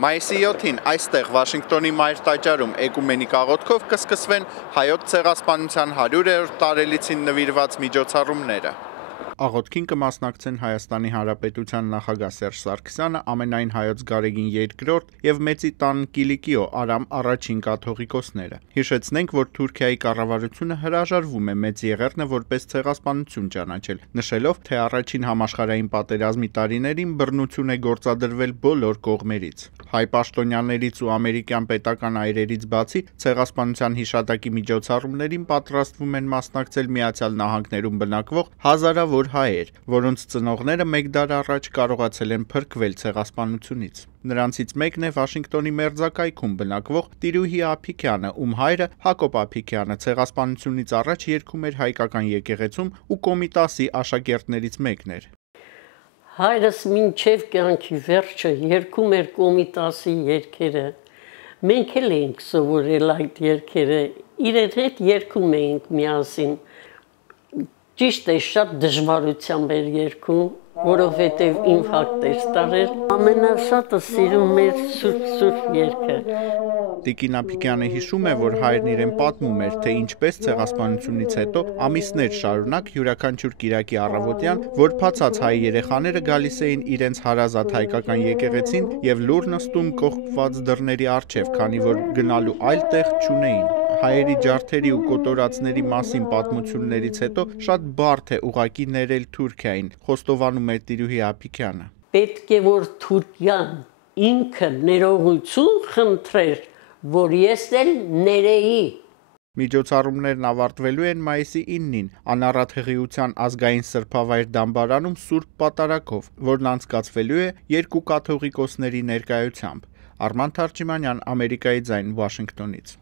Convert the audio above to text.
Մայիսի 7-ին այստեղ Վաշինգտոնի Մայր տաճարում էկումենիկ աղոթքով կսկսվեն հայոց ցեղասպանության 100-րդ տարելիցին նվիրված միջոցառումները։ Աղոթքին կմասնակցեն Հայաստանի Հանրապետության նախագահ Սերժ Սարգսյանը, ամենայն հայոց Գարեգին II եւ Մեծի տան Կիլիկիո Արամ առաջին կաթողիկոսները։ Հիշեցնենք, որ Թուրքիայի կառավարությունը հրաժարվում է Մեծ Եղեռնը որպես ցեղասպանություն ճանաչել, նշելով, թե առաջին համաշխարհային պատերազմի տարիներին բռնություն է գործադրվել բոլոր կողմերից։ Հայ պաշտոնյաներից ու ամերիկյան պետական այրերից բացի ցեղասպանության հիշատակի միջոցառումներին պատրաստվում են մասնակցել Միացյալ Նահանգներում բնակվող հազարավոր հայեր, որոնց ծնողները մեկ դար առաջ կարողացել են փրկվել ցեղասպանությունից։ Նրանցից մեկն է Վաշինգտոնի մերձակայքում բնակվող Տիրուհի Ափիկյանը, ում հայրը Հակոբ Ափիկյանը ցեղասպանությունից առաջ երգում էր հայկական եկեղեցում ու Կոմիտասի աշակերտներից մեկն էր։ Հայրս մինչև կյանքի վերջը երգում էր Կոմիտասի երգերը։ Մենք էլ էինք սովորել այդ երգերը, իրար հետ երգում էինք միասին։ Ճիշտ է, շատ դժվարությամբ էր երգում, որովհետև ինֆարկտ էր ստարել։ Ամենաշատը սիրում էր Սուրբ երգը։ Տիկին Ափիկյանը հիշում է, որ հայրն իրեն պատմում էր, թե ինչպես ցեղասպանությունից հետո ամիսներ շարունակ յուրաքանչյուր կիրակի առավոտյան որբացած հայ երեխաները գալիս էին իրենց հարազատ հայկական եկեղեցին եւ լուռ նստում կողպված դռների առջև, քանի որ գնալու այլ տեղ չունեին։ Հայերի ջարդերի ու կոտորածների մասին պատմություններից հետո շատ բարդ է ուղակի ներել Թուրքիային, խոստովանում է Տիրուհի Ափիկյանը։ Պետք է որ Թուրքիան ինքը ներողություն խնդրեր, որ ես էլ ներեի։ Միջոցառումներն ավարտվելու են մայիսի 9-ին Անառատ հղիության ազգային սրբավայր դամբարանում Սուրբ Պատարագով, որն անցկացվելու է երկու կաթողիկոսների ներկայությամբ։ Արման Թարչիմանյան, Ամերիկայի ձայն, Վաշինգտոնից։